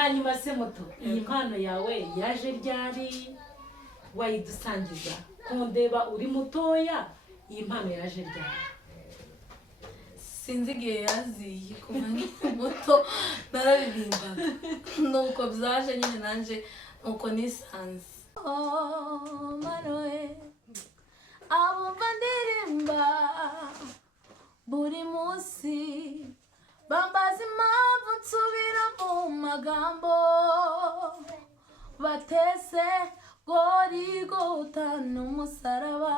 hanyuma se moto iyi mpano yawe yaje ryari wayidusangiza kundeba uri mutoya iyi mpano yaje ryari sinzi igihe yaziye kuva nkiri muto nararirimbaga nuko byaje nyine nanje nuko nisanze Manuel abumva ndirimba buri munsi bambaza impamvu nsubira mu magambo batese Gorigota n'umusaraba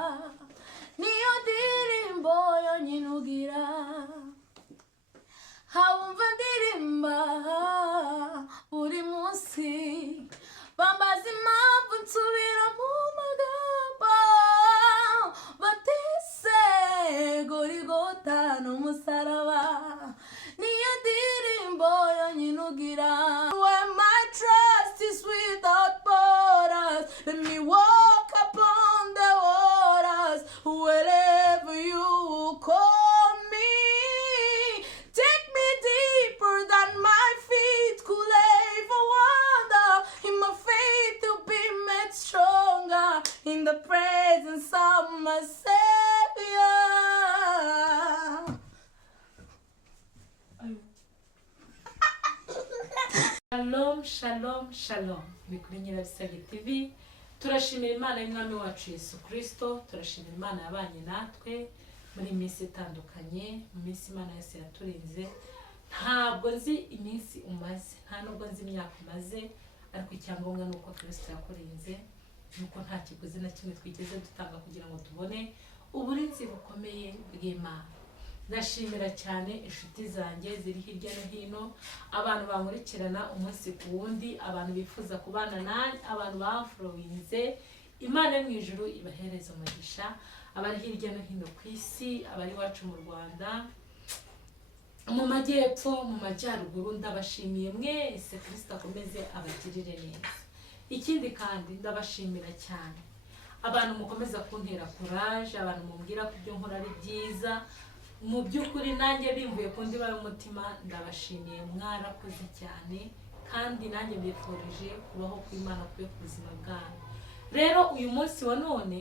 niyo ndirimbo yonyine ugira habumva ndirimba buri munsi bambaza impamvu nsubira mu magambo batese Gorigota n'umusaraba niyo ndirimbo yonyine ugira when my trust is without borders let me walk upon the waters wherever you call me take me deeper than my feet could ever wander in my faith to be made stronger in the presence of my Savior. Shalom shalom shalom mikuri Nyirabisage TV turashimira Imana y'Umwami wacu Yesu Kristo turashimira Imana yabanye natwe muri iminsi itandukanye mu minsi Imana yose yaturinze ntabwo nzi iminsi umaze nta nubwo nzi imyaka umaze ariko icyangombwa nuko Kristo yakurinze nuko nta kiguzi na kimwe twigeze dutanga kugira ngo tubone uburinzi bukomeye bw'Imana ndashimira cyane inshuti zanjye ziri hirya no hino abantu bankurikirana umunsi ku wundi abantu bifuza kubana nanjye abantu bafurowinze Imana yo mu ijuru ibahereza umugisha abari hirya no hino ku isi abari wacu mu Rwanda mu majyepfo mu majyaruguru ndabashimiye mwese Kristo akomeze abagirire neza ikindi kandi ndabashimira cyane abantu mukomeza kuntera courage abantu mumbwira ko ibyo nkora ari byiza mu by'ukuri nanjye bimvuye ku ndiba y'umutima ndabashimiye mwarakoze cyane kandi nanjye mbifurije kubaho kw'Imana kwe ku buzima bwanyu rero uyu munsi wa none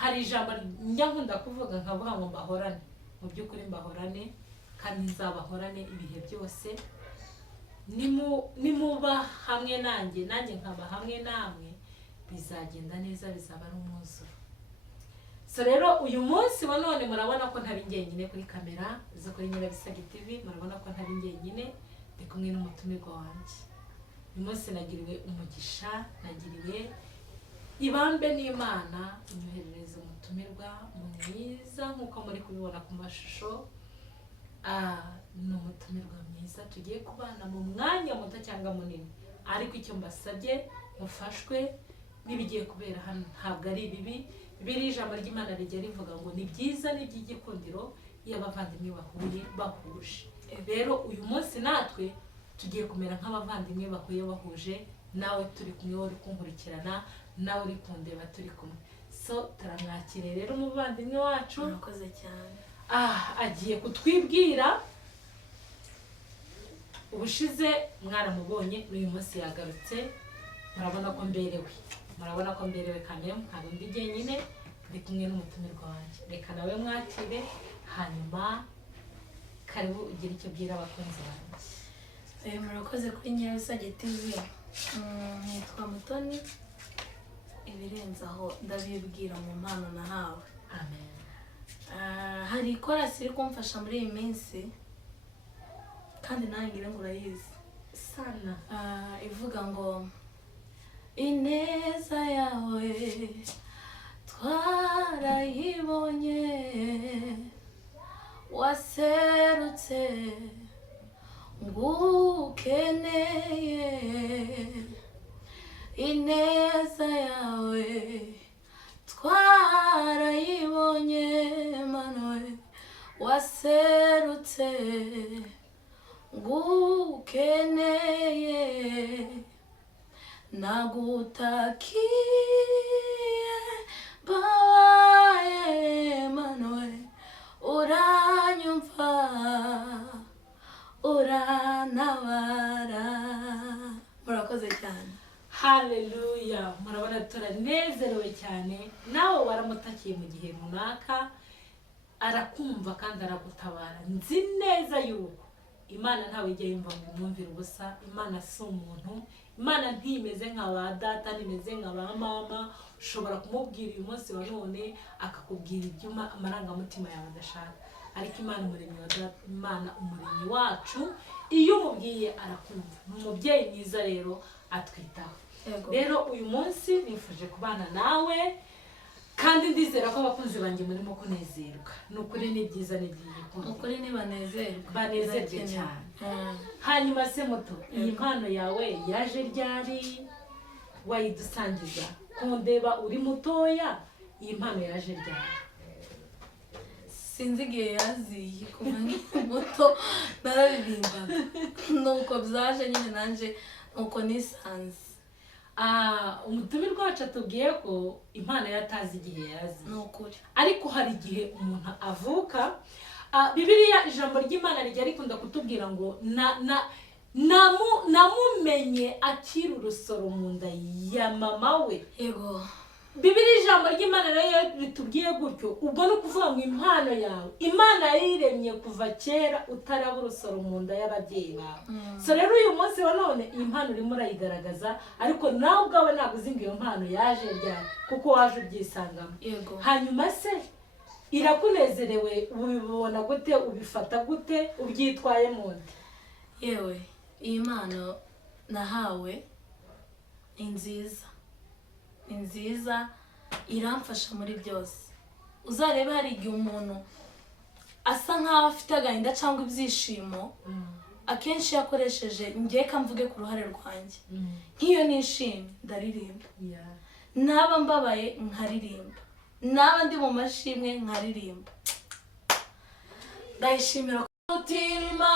hari ijambo njya nkunda kuvuga nkavuga ngo mbahorane mu by'ukuri mbahorane kandi nzabahorane ibihe byose nimuba hamwe nanjye nkaba hamwe namwe bizagenda neza bizaba ari umwuzuro so rero uyu munsi wa none murabona ko ntari njyenyine kuri kamera zo kuri Nyirabisage TV murabona ko ntari njyenyine ndi kumwe n'umutumirwa wanjye uyu munsi nagiriwe umugisha nagiriwe ibambe n'Imana inyoherereza umutumirwa mwiza nk'uko muri kubibona ku mashusho ni umutumirwa mwiza tugiye kubana mu mwanya muto cyangwa munini ariko icyo mbasabye mufashwe n'ibigiye kubera hano ntabwo ari bibi biri ijambo ry'Imana rijya rivuga ngo ni byiza n'iby'igikundiro iyo abavandimwe bahuye bahuje rero uyu munsi natwe tugiye kumera nk'abavandimwe bahuye bahuje nawe turi kumwe uri kunkurikirana nawe uri kundeba turi kumwe so turamwakire rero umuvandimwe wacu murakoze cyane agiye kutwibwira ubushize mwaramubonye uyu munsi yagarutse murabona ko mberewe kamera ntabwo ndi jyenyine ndi kumwe n'umutumirwa wanjye reka nawe mwakire hanyuma karibu ugire icyo bwira abakunzi banjye murakoze kuri Nyirabisage TV nitwa Mutoni ibirenze aho ndabibwira mu mpano nahawe amen hari korasi iri kumfasha muri iyi minsi kandi nanjye ngira ngo urayizi sana ivuga ngo ineza yawe twarayibonye waserutse ngukeneye ineza yawe twarayibonye Manuel waserutse ngukeneye nagutakiye babaye Manuel uranyumva urantabara murakoze cyane. haleluya. Murabona turanezerewe cyane. Nawe waramutakiye mu gihe runaka, arakumva kandi aragutabara. Nzi neza yuko Imana ntawe ijya yumva ngo umwumvire ubusa. Imana si umuntu. Imana ntimeze nka ba data, ntimeze nka ba mama. Ushobora kumubwira uyu munsi wa none akakubwira ibyo amarangamutima yawe adashaka, ariko Imana umuremyi wa data, Imana umuremyi wacu, iyo umubwiye arakumva. Ni umubyeyi mwiza rero atwitaho. Rero uyu munsi nifuje kubana nawe kandi ndizera ko abakunzi banjye murimo kunezerwa. Ni ukuri ni byiza, ni byiza. Ukuri ni banezerwa. Banezerwe cyane. Hanyuma se muto, iyi mpano yawe yaje ryari? Wayidusangiza. Kundeba uri mutoya, iyi mpano yaje ryari? Sinzi igihe yaziye, kuva nkiri muto nararirimbaga, nuko byaje nyine nanje nuko nisanze. Umutumirwa wacu atubwiye ko impano yatazi igihe yaziye. Ni ukuri. Ariko hari igihe umuntu avuka, Bibiliya ijambo ry'Imana rijya rikunda kutubwira ngo namumenye akiri urusoro mu nda ya mama we. Yego. Bibiliya ijambo ry'Imana rero ritubwiye gutyo, ubwo ni ukuvuga ngo impano yawe Imana yayiremye kuva kera utaraba urusoro mu nda y'ababyeyi bawe. So rero uyu munsi wa none iyi mpano urimo urayigaragaza, ariko nawe ubwawe ntabwo uzi ngo iyo mpano yaje ryari, kuko waje ubyisangamo. Yego. Hanyuma se irakunezerewe, ubibona gute, ubifata gute, ubyitwayemo nde? Yewe, iyi mpano nahawe ni nziza. Ni nziza, iramfasha muri byose. Uzarebe hari igihe umuntu asa nkaho afite agahinda cyangwa ibyishimo, akenshi yakoresheje ngeka mvuge ku ruhare rwanjye. Nk'iyo nishimye ndaririmba, naba mbabaye nkaririmba, naba ndi mu mashimwe nkaririmba. Ndayishimira ko umutima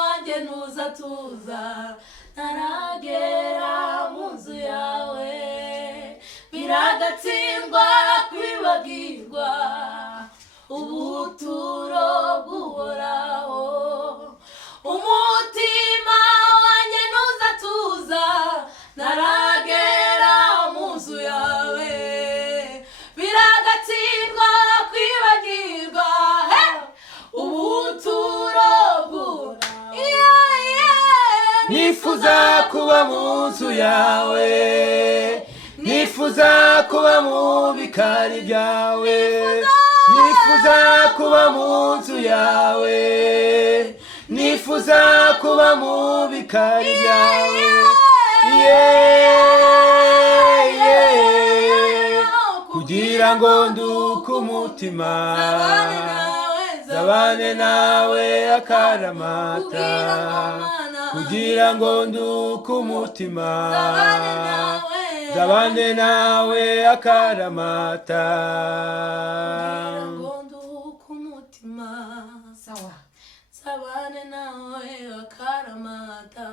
wanjye ntuzatuza ntaragera mu nzu yawe, biragatsindwa kwibagirwa ubuturo bw'Uhoraho. Umutima wanjye ntuzatuza ntaragera mu nzu yawe, biragatsindwa kwibagirwa ubuturo bw'Uhoraho. Nifuza kuba mu nzu yawe, nifuza kuba mu bikari byawe, nifuza kuba mu nzu yawe, nifuza kuba mu bikari byawe. Kugira ngo nduke umutima, zabane nawe akaramata. Kugira ngo nduke umutima, zabane nawe akaramata. Kugira ngo nduke umutima, zabane nawe akaramata.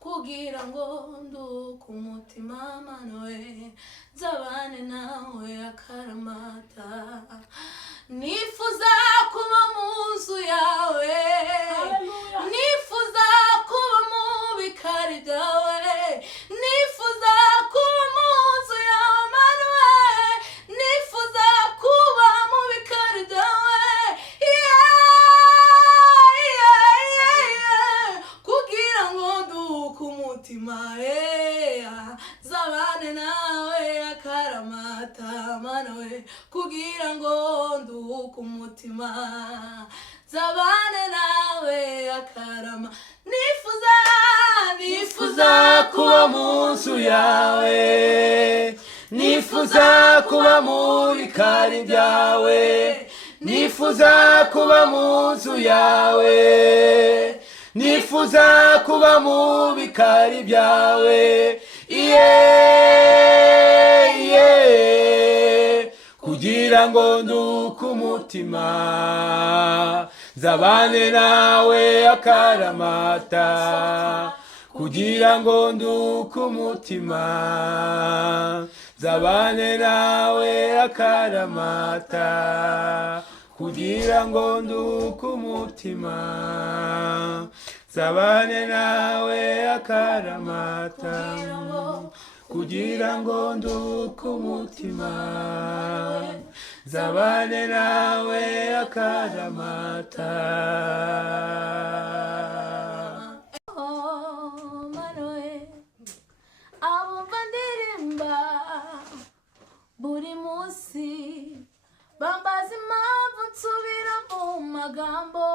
Kugira ngo nduke umutima, mana we, zabane nawe akaramata. Nifuza kuba mu nzu yawe, nifuza kuba mu bikari byawe, nifuza kuba mu nzu yawe, mana we, nifuza kuba mu bikari byawe. Kugira ngo nduke umutima, zabane nawe akaramata, mana we. Kugira ngo nduke umutima, zabane nawe akarama. Nifuza kuba mu nzu yawe, nifuza kuba mu bikari byawe, nifuza kuba mu nzu yawe, nifuza kuba mu bikari byawe. Kugira ngo nduke umutima, zabane nawe akaramata. Kugira ngo nduke umutima, zabane nawe akaramata. Kugira ngo nduke umutima, zabane nawe akaramata kugira ngo nduke umutima zabane nawe akaramata. Abumva ndirimba buri munsi bambaza impamvu nsubira mu magambo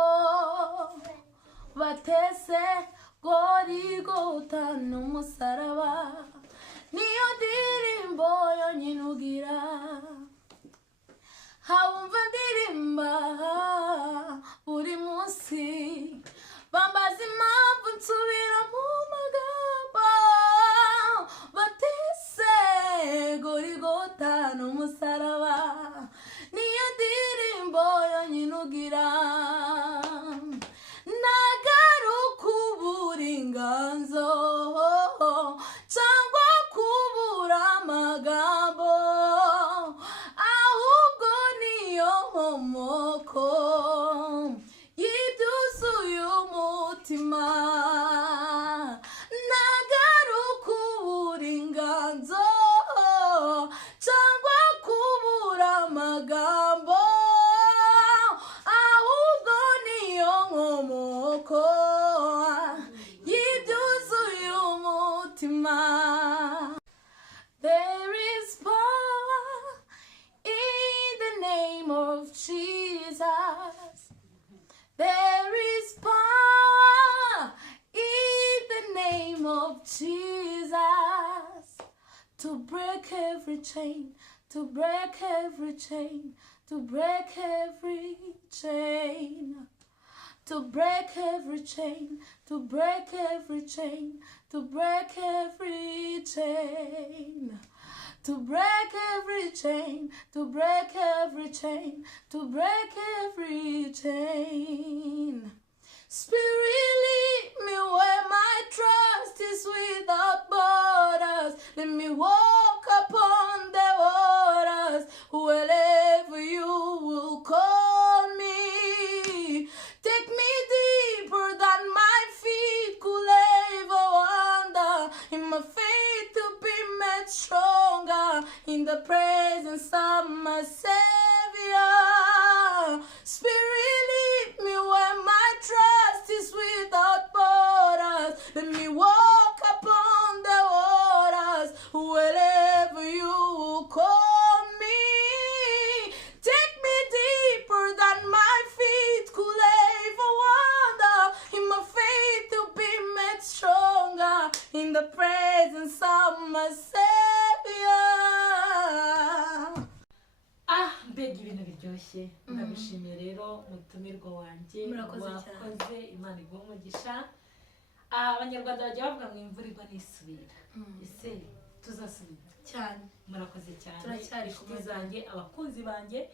batese Gorigota n'umusaraba niyo ndirimbo yonyine ugira. Abumva ndirimba buri munsi bambaza impamvu nsubira mu magambo batese Gorigota n'umusaraba niyo ndirimbo yonyine ugira. Nagaruka ubura inganzo cyangwa kubura amagambo ahubwo niyo nkomoko y'ibyuzuye umutima. Nagaruka ubura inganzo cyangwa kubura amagambo ahubwo niyo nkomoko y'ibyuzuye umutima. There is power in the name of Jesus. There is power in the name of Jesus to break every chain, to break every chain, to break every chain, to break every chain, to break every chain, to break every chain, to break every chain, to break every chain, to break every chain. Spirit, lead me where my trust is without borders. Let me walk upon the waters wherever you will call me. Take me deeper than my feet could ever wander. In my faith to be made stronger in the presence of my Savior. Spirit, lead me where my trust is without borders. Let me walk upon the waters wherever you will call me. Take me deeper than my feet could ever wander. In my faith to be made stronger in the presence of my Savior. Mbega ibintu biryoshye. Ndabishimiye rero mutumirwa wanjye wakoze Imana iguhe umugisha. Abanyarwanda bajya bavuga ngo imvura igwa nisubira. Ese tuzasubira cyane. Murakoze cyane. Turacyari inshuti zanjye, abakunzi banjye,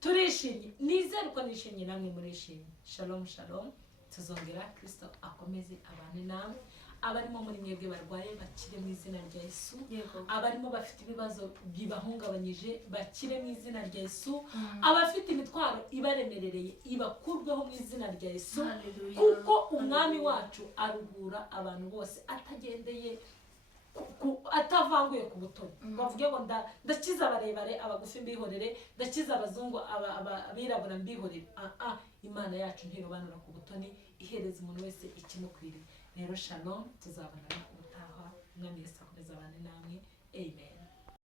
turishimye. Nizere ko nishimye namwe murishimye. Shalom shalom. Tuzongera Kristo akomeze abane namwe. Abarimo muri mwebwe barwaye bakire mu izina rya Yesu. Abarimo bafite ibibazo bibahungabanyije bakire mu izina rya Yesu. Abafite imitwaro ibaremerereye ibakurweho mu izina rya Yesu. Kuko umwami wacu aruhura abantu bose atagendeye atavanguye ku butoni. Bavuge ngo ndakiza abarebare abagufi mbihorere, ndakiza abazungu abirabura mbihorere. Imana yacu ntirobanura ku butoni, ihereza umuntu wese ikimukwiriye. Rero shalom, tuzabana ubutaha. Mwami Yesu akomeze abane namwe. Amen.